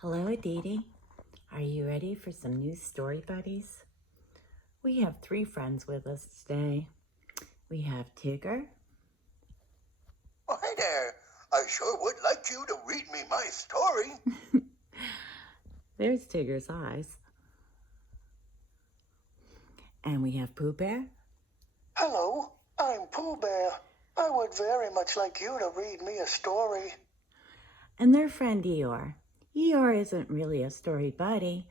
Hello, Aditi. Are you ready for some new story buddies? We have 3 friends with us today. We have Tigger. Oh, hey there. I sure would like you to read me my story. There's Tigger's eyes. And we have Pooh Bear. Hello, I'm Pooh Bear. I would very much like you to read me a story. And their friend Eeyore. Eeyore isn't really a story buddy.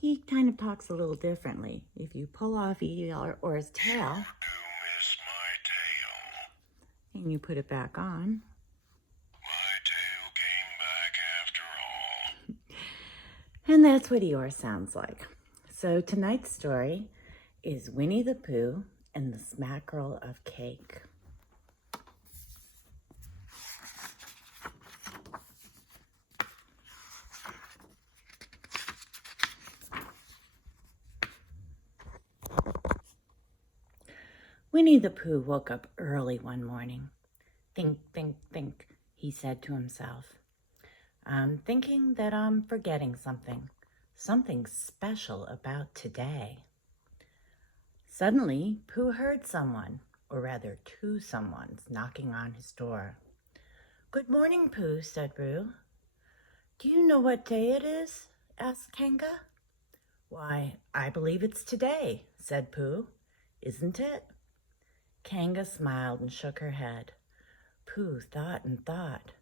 He kind of talks a little differently. If you pull off Eeyore's tail, Miss my tail. and you put it back on, My tail came back after all. and that's what Eeyore sounds like. So tonight's story is Winnie the Pooh and the Smackerel of Cake. Winnie the Pooh woke up early one morning. Think, think, think, he said to himself. I'm thinking that I'm forgetting something special about today. Suddenly, Pooh heard someone, or rather 2 someones, knocking on his door. Good morning, Pooh, said Roo. Do you know what day it is? Asked Kanga. Why, I believe it's today, said Pooh. Isn't it? Kanga smiled and shook her head. Pooh thought and thought,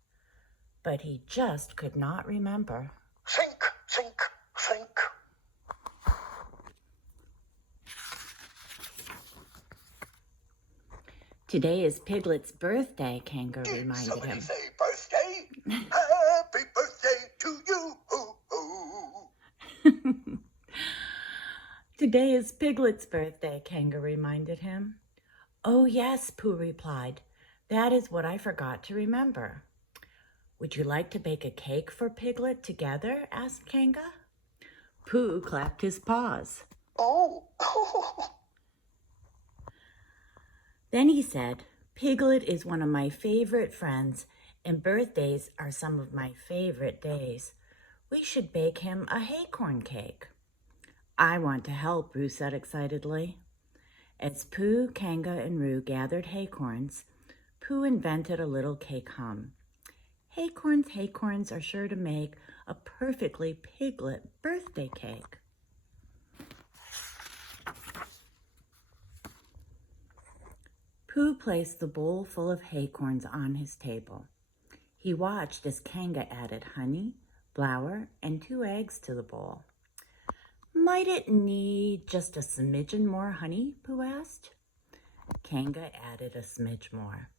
but he just could not remember. Think, think, think. Today is Piglet's birthday, Kanga Did reminded somebody him. say birthday? Happy birthday to you. Today is Piglet's birthday, Kanga reminded him. Oh, yes, Pooh replied. That is what I forgot to remember. Would you like to bake a cake for Piglet together? Asked Kanga. Pooh clapped his paws. Oh. Then he said, Piglet is one of my favorite friends, and birthdays are some of my favorite days. We should bake him a haycorn cake. I want to help, Roo said excitedly. As Pooh, Kanga, and Roo gathered haycorns, Pooh invented a little cake hum. Haycorns are sure to make a perfectly Piglet birthday cake. Pooh placed the bowl full of haycorns on his table. He watched as Kanga added honey, flour, and 2 eggs to the bowl. Might it need just a smidgen more honey? Pooh asked. Kanga added a smidge more.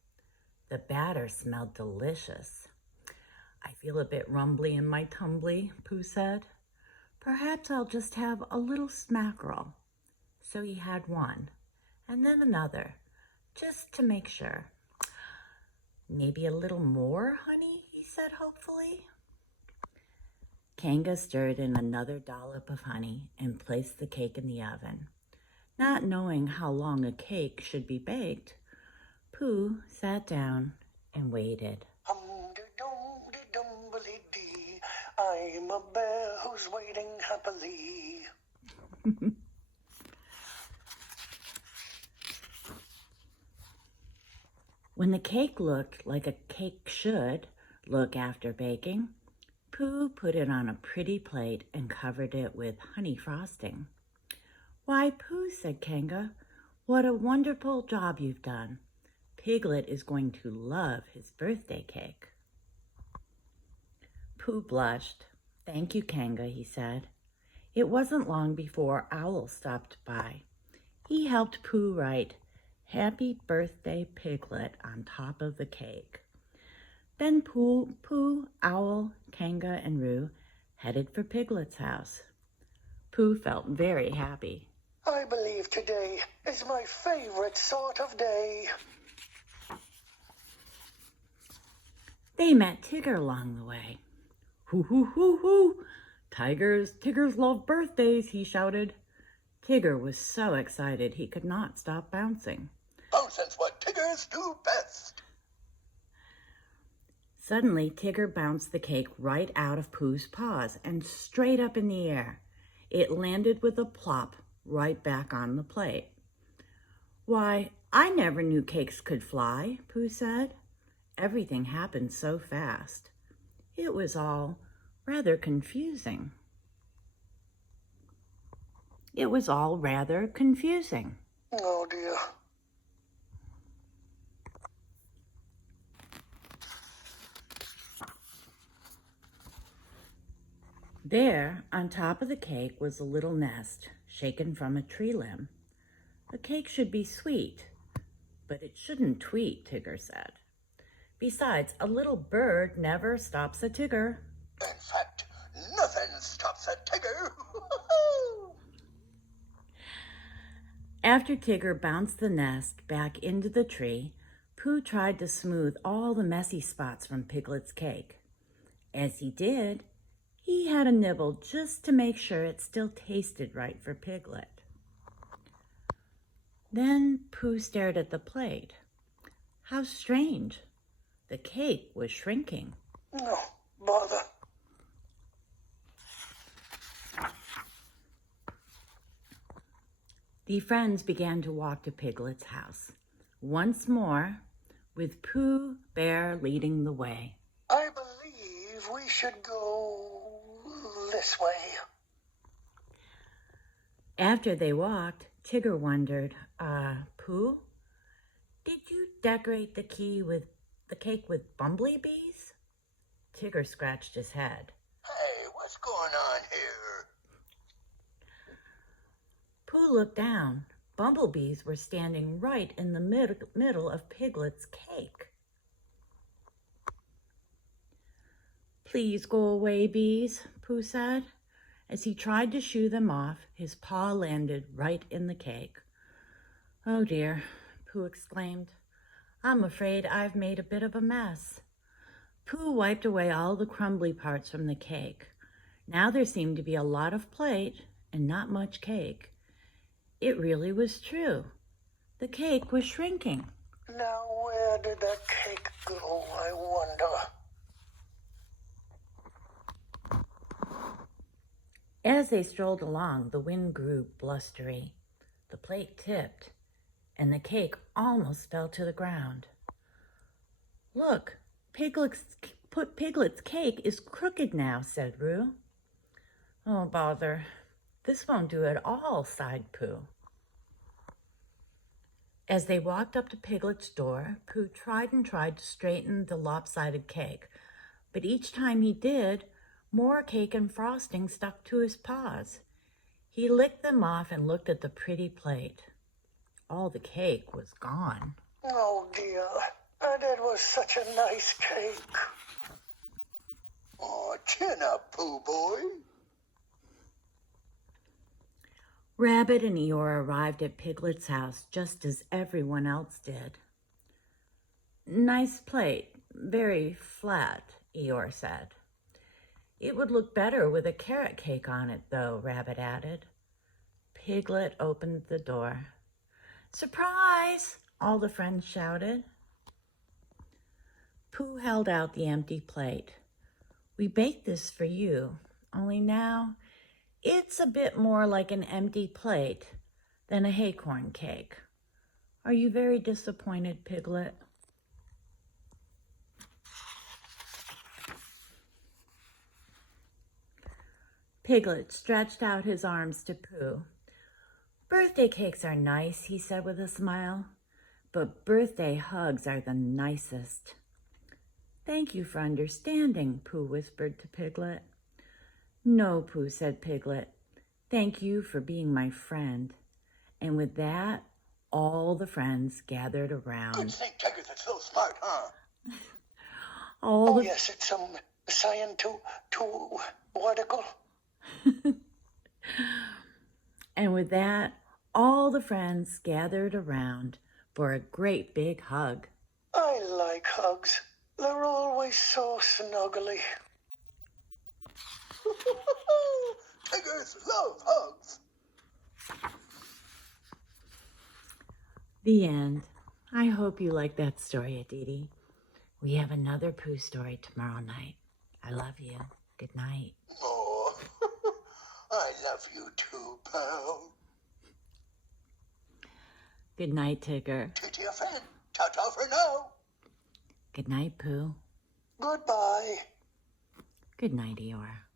The batter smelled delicious. I feel a bit rumbly in my tumbly, Pooh said. Perhaps I'll just have a little smackerel. So he had one, and then another, just to make sure. Maybe a little more honey, he said hopefully. Kanga stirred in another dollop of honey and placed the cake in the oven. Not knowing how long a cake should be baked, Pooh sat down and waited. I'm a bear who's waiting happily. When the cake looked like a cake should look after baking, Pooh put it on a pretty plate and covered it with honey frosting. Why, Pooh, said Kanga, what a wonderful job you've done. Piglet is going to love his birthday cake. Pooh blushed. Thank you, Kanga, he said. It wasn't long before Owl stopped by. He helped Pooh write, Happy Birthday, Piglet, on top of the cake. Then Pooh, Owl, Kanga, and Roo headed for Piglet's house. Pooh felt very happy. I believe today is my favorite sort of day. They met Tigger along the way. Hoo, hoo, hoo, hoo! Tigers love birthdays, he shouted. Tigger was so excited he could not stop bouncing. Bounce, that's what Tiggers do best. Suddenly, Tigger bounced the cake right out of Pooh's paws and straight up in the air. It landed with a plop right back on the plate. "Why, I never knew cakes could fly," Pooh said. Everything happened so fast. It was all rather confusing. Oh dear. There, on top of the cake, was a little nest, shaken from a tree limb. "A cake should be sweet, but it shouldn't tweet," Tigger said. "Besides, a little bird never stops a Tigger." In fact, nothing stops a Tigger. After Tigger bounced the nest back into the tree, Pooh tried to smooth all the messy spots from Piglet's cake. As he did, he had a nibble just to make sure it still tasted right for Piglet. Then Pooh stared at the plate. How strange! The cake was shrinking. No, bother. The friends began to walk to Piglet's house, once more, with Pooh Bear leading the way. I believe we should go this way. After they walked, Tigger wondered, Pooh, did you decorate the cake with bumblebees? Tigger scratched his head. Hey, what's going on here? Pooh looked down. Bumblebees were standing right in the middle of Piglet's cake. "Please go away, bees," Pooh said. As he tried to shoo them off, his paw landed right in the cake. "Oh dear," Pooh exclaimed. "I'm afraid I've made a bit of a mess." Pooh wiped away all the crumbly parts from the cake. Now there seemed to be a lot of plate and not much cake. It really was true. The cake was shrinking. Now where did that cake go, I wonder? As they strolled along, the wind grew blustery. The plate tipped, and the cake almost fell to the ground. "Look, Piglet's cake is crooked now," said Roo. "Oh, bother. This won't do at all," sighed Pooh. As they walked up to Piglet's door, Pooh tried to straighten the lopsided cake, but each time he did, more cake and frosting stuck to his paws. He licked them off and looked at the pretty plate. All the cake was gone. Oh dear, that was such a nice cake. Oh, chin up, Pooh boy. Rabbit and Eeyore arrived at Piglet's house just as everyone else did. "Nice plate, very flat," Eeyore said. "It would look better with a carrot cake on it, though," Rabbit added. Piglet opened the door. "Surprise!" all the friends shouted. Pooh held out the empty plate. "We baked this for you, only now it's a bit more like an empty plate than a acorn cake. Are you very disappointed, Piglet?" Piglet stretched out his arms to Pooh. "Birthday cakes are nice," he said with a smile, "but birthday hugs are the nicest." "Thank you for understanding," Pooh whispered to Piglet. "No, Pooh," said Piglet. "Thank you for being my friend." And with that, all the friends gathered around. Good thing Tigger's so smart, huh? Yes, it's some science to article. And with that, all the friends gathered around for a great big hug. I like hugs. They're always so snuggly. Tigers love hugs. The end. I hope you liked that story, Aditi. We have another Pooh story tomorrow night. I love you. Good night. Oh, I love you too, pal. Good night, Tigger. Titty a fan. Ta-ta for now. Good night, Pooh. Goodbye. Good night, Eeyore.